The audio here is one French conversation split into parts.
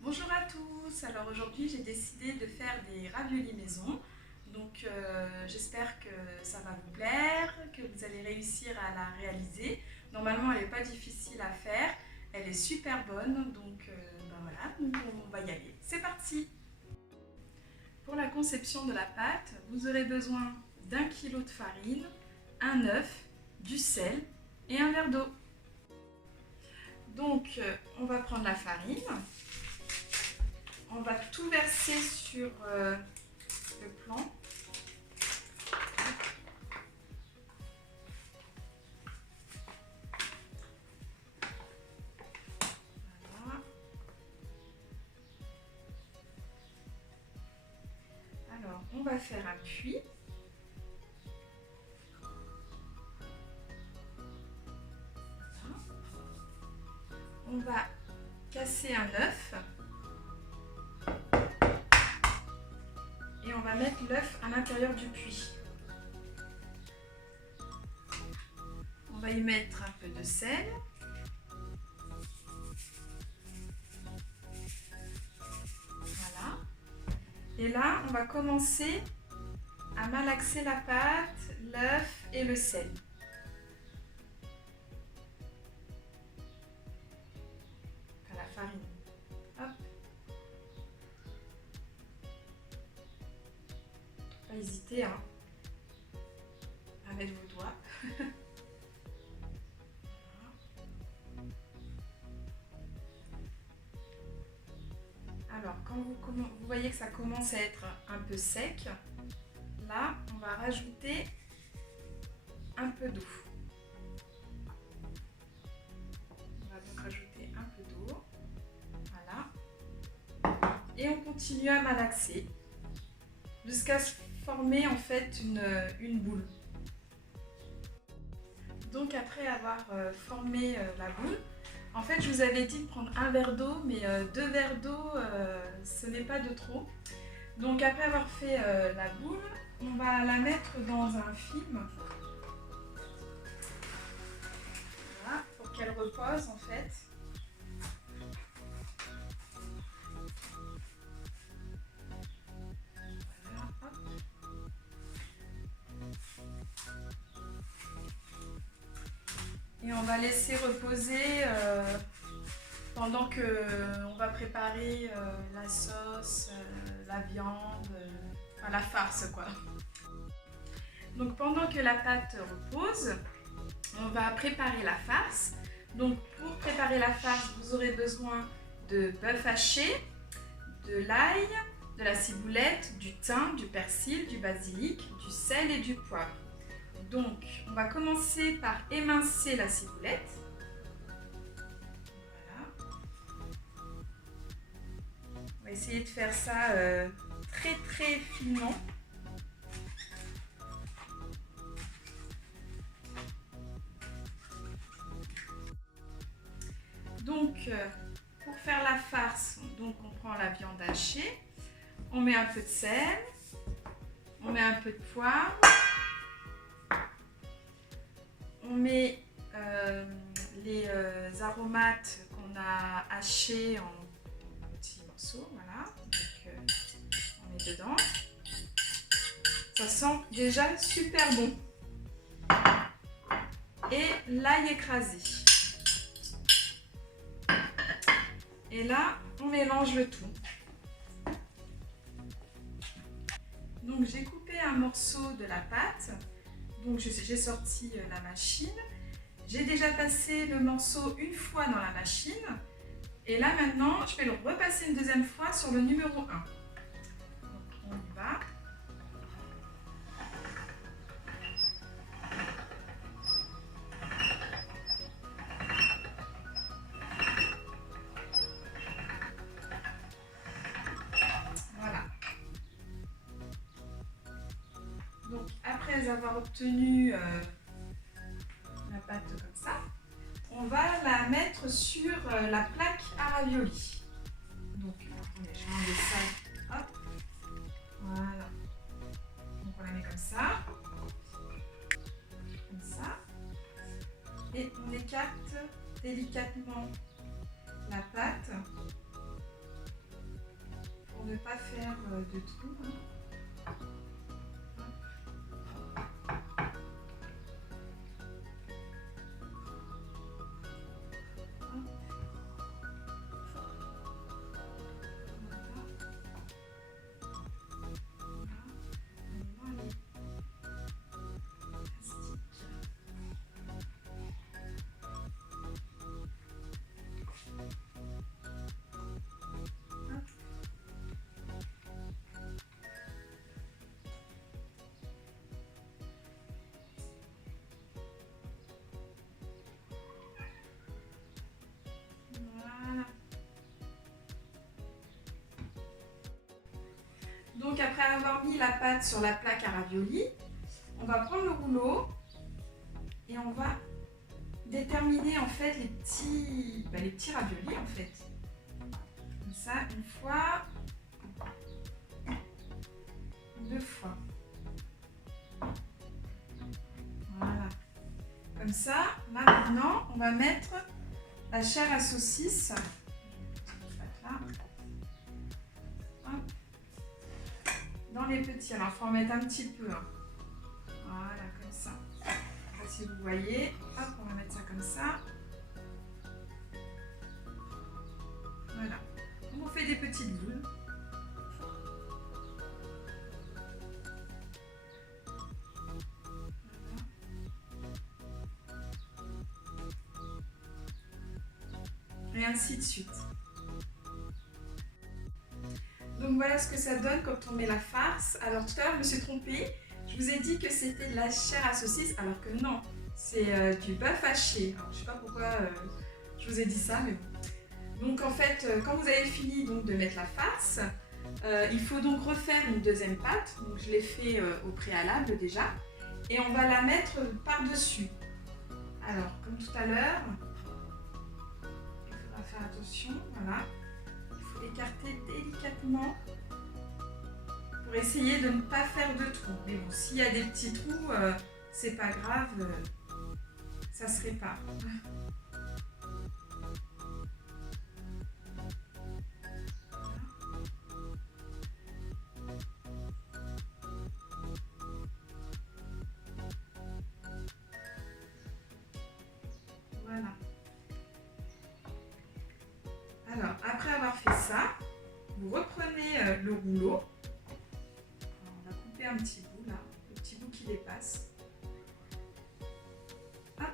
Bonjour à tous, alors aujourd'hui j'ai décidé de faire des raviolis maison, donc j'espère que ça va vous plaire, que vous allez réussir à la réaliser. Normalement elle n'est pas difficile à faire, elle est super bonne, donc ben voilà, on va y aller. C'est parti! Pour la conception de la pâte, vous aurez besoin d'1 kg de farine, un œuf, du sel et un verre d'eau. Donc on va prendre la farine. On va tout verser sur le plan. Voilà. Alors, on va faire un puits. Voilà. On va casser un œuf. Et on va mettre l'œuf à l'intérieur du puits. On va y mettre un peu de sel. Voilà. Et là, on va commencer à malaxer la pâte, l'œuf et le sel. Enfin, la farine. Hop. Pas hésiter à mettre vos doigts. Alors, quand vous voyez que ça commence à être un peu sec, là, on va rajouter un peu d'eau. On va donc rajouter un peu d'eau. Voilà. Et on continue à malaxer jusqu'à se former en fait une boule. Donc après avoir formé la boule, en fait je vous avais dit de prendre un verre d'eau, mais 2 verres d'eau ce n'est pas de trop. Donc après avoir fait la boule, on va la mettre dans un film. Voilà, pour qu'elle repose en fait. Voilà, hop. Et on va laisser reposer pendant qu'on va préparer la sauce, la viande, enfin la farce quoi. Donc pendant que la pâte repose, on va préparer la farce. Donc pour préparer la farce, vous aurez besoin de bœuf haché, de l'ail, de la ciboulette, du thym, du persil, du basilic, du sel et du poivre. Donc on va commencer par émincer la ciboulette. Voilà. On va essayer de faire ça très finement. Donc, pour faire la farce, donc on prend la viande hachée, on met un peu de sel, on met un peu de poivre, on met les aromates qu'on a hachés en petits morceaux, voilà, donc on met dedans. Ça sent déjà super bon. Et l'ail écrasé. Et là, on mélange le tout. Donc j'ai coupé un morceau de la pâte. Donc j'ai sorti la machine. J'ai déjà passé le morceau une fois dans la machine. Et là maintenant, je vais le repasser une deuxième fois sur le numéro 1. Donc on y va. Donc après avoir obtenu la pâte comme ça, on va la mettre sur la plaque à ravioli. Donc attendez, je vais enlever ça. Hop. Voilà. Donc on la met comme ça. Comme ça. Et on écarte délicatement la pâte ne pas faire de trous. Donc après avoir mis la pâte sur la plaque à raviolis, on va prendre le rouleau et on va déterminer en fait les petits raviolis en fait. Comme ça, une fois, deux fois. Voilà. Comme ça, là maintenant, on va mettre la chair à saucisse. Dans les petits, alors il faut en mettre un petit peu. Voilà, comme ça. Si vous voyez, hop, on va mettre ça comme ça. Voilà. Donc on fait des petites boules. Voilà. Et ainsi de suite. Donc voilà ce que ça donne quand on met la farce. Alors tout à l'heure je me suis trompée, je vous ai dit que c'était de la chair à saucisse alors que non, c'est du bœuf haché. Alors, je ne sais pas pourquoi je vous ai dit ça, mais bon. Donc en fait, quand vous avez fini donc, de mettre la farce, il faut donc refaire une deuxième pâte. Donc je l'ai fait au préalable déjà. Et on va la mettre par-dessus. Alors comme tout à l'heure, il faudra faire attention, voilà. Écarter délicatement pour essayer de ne pas faire de trous. Mais bon, s'il y a des petits trous, c'est pas grave, ça se répare. Voilà. Alors, après avoir fait ça, vous reprenez le rouleau. Alors, on va couper un petit bout là, le petit bout qui dépasse. Hop.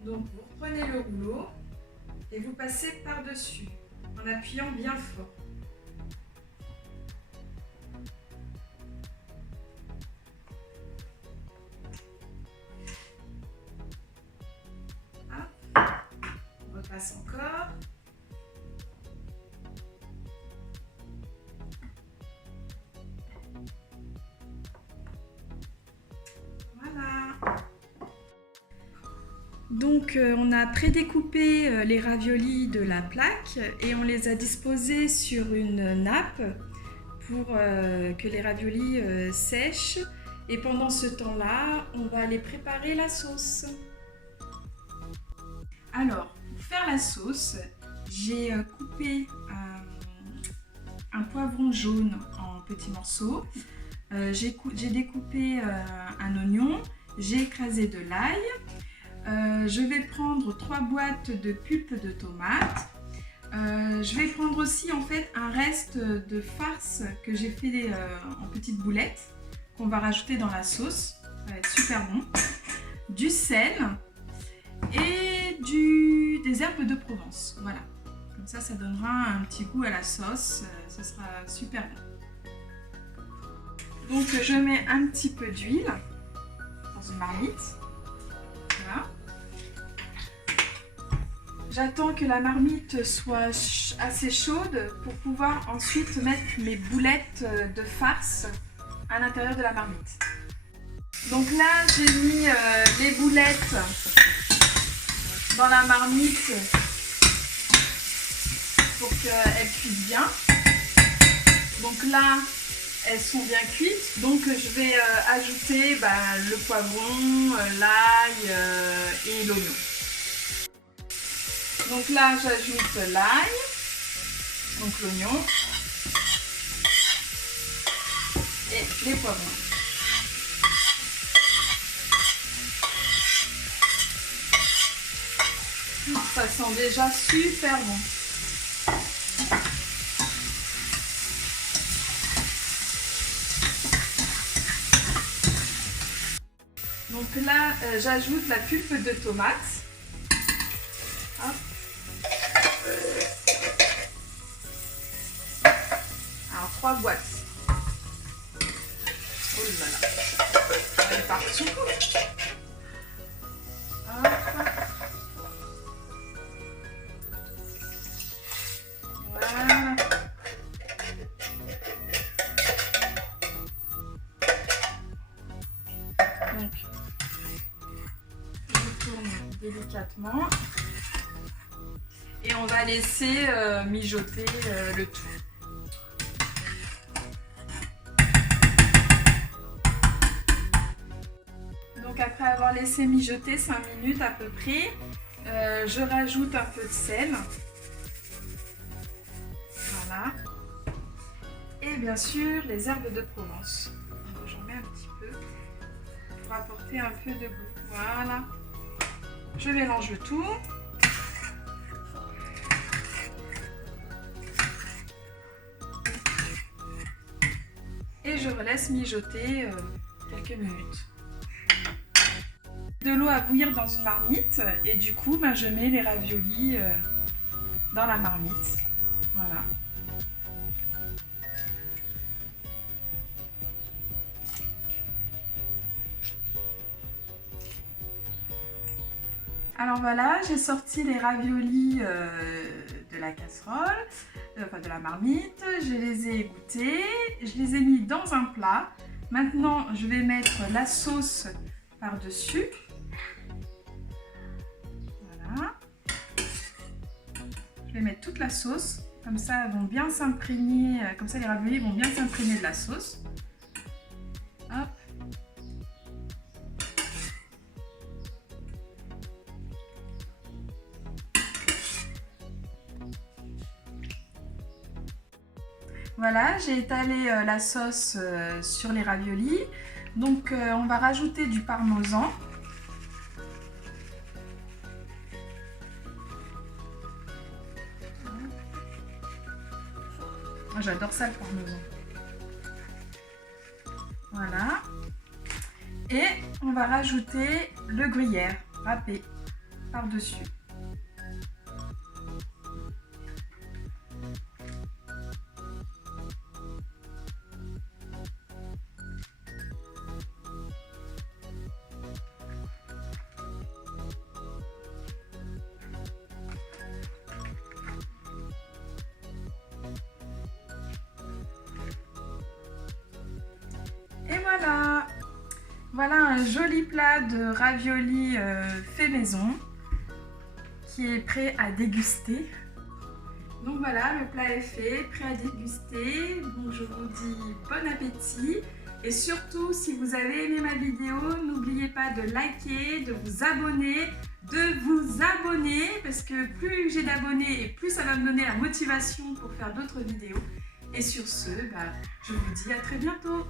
Donc, vous reprenez le rouleau et vous passez par-dessus en appuyant bien fort. Passe encore. Voilà. Donc on a prédécoupé les raviolis de la plaque et on les a disposés sur une nappe pour que les raviolis sèchent. Et pendant ce temps-là, on va aller préparer la sauce. Alors, pour faire la sauce, j'ai coupé un poivron jaune en petits morceaux. J'ai découpé un oignon, j'ai écrasé de l'ail. Je vais prendre 3 boîtes de pulpe de tomate. Je vais prendre aussi en fait un reste de farce que j'ai fait en petites boulettes qu'on va rajouter dans la sauce. Ça va être super bon. Du sel et des herbes de Provence. Voilà. Comme ça, ça donnera un petit goût à la sauce. Ça sera super bon. Donc, je mets un petit peu d'huile dans une marmite. Voilà. J'attends que la marmite soit assez chaude pour pouvoir ensuite mettre mes boulettes de farce à l'intérieur de la marmite. Donc là, j'ai mis les boulettes dans la marmite pour qu'elles cuisent bien. Donc là, elles sont bien cuites. Donc je vais ajouter le poivron, l'ail et l'oignon. Donc là, j'ajoute l'ail. Donc l'oignon et les poivrons. Ça sent déjà super bon. Donc là, j'ajoute la pulpe de tomate. Hop. Alors 3 boîtes. Oh là là. Elle est partout. Hop. Voilà. Donc, je tourne délicatement et on va laisser mijoter le tout. Donc après avoir laissé mijoter 5 minutes à peu près, je rajoute un peu de sel. Voilà. Et bien sûr les herbes de Provence. J'en mets un petit peu pour apporter un peu de goût. Voilà. Je mélange le tout. Et je relaisse mijoter quelques minutes. De l'eau à bouillir dans une marmite et du coup je mets les raviolis dans la marmite. Voilà. Alors voilà, j'ai sorti les raviolis de la casserole, enfin de la marmite, je les ai égouttes, je les ai mis dans un plat. Maintenant, je vais mettre la sauce par-dessus. Voilà. Je vais mettre toute la sauce, comme ça elles vont bien s'imprégner, comme ça les raviolis vont bien s'imprégner de la sauce. Hop. Voilà, j'ai étalé la sauce sur les raviolis. Donc on va rajouter du parmesan. Moi j'adore ça le parmesan. Voilà. Et on va rajouter le gruyère râpé par-dessus. Et voilà! Voilà un joli plat de raviolis fait maison qui est prêt à déguster. Donc voilà, le plat est fait, prêt à déguster. Donc je vous dis bon appétit. Et surtout, si vous avez aimé ma vidéo, n'oubliez pas de liker, de vous abonner, parce que plus j'ai d'abonnés et plus ça va me donner la motivation pour faire d'autres vidéos. Et sur ce, je vous dis à très bientôt.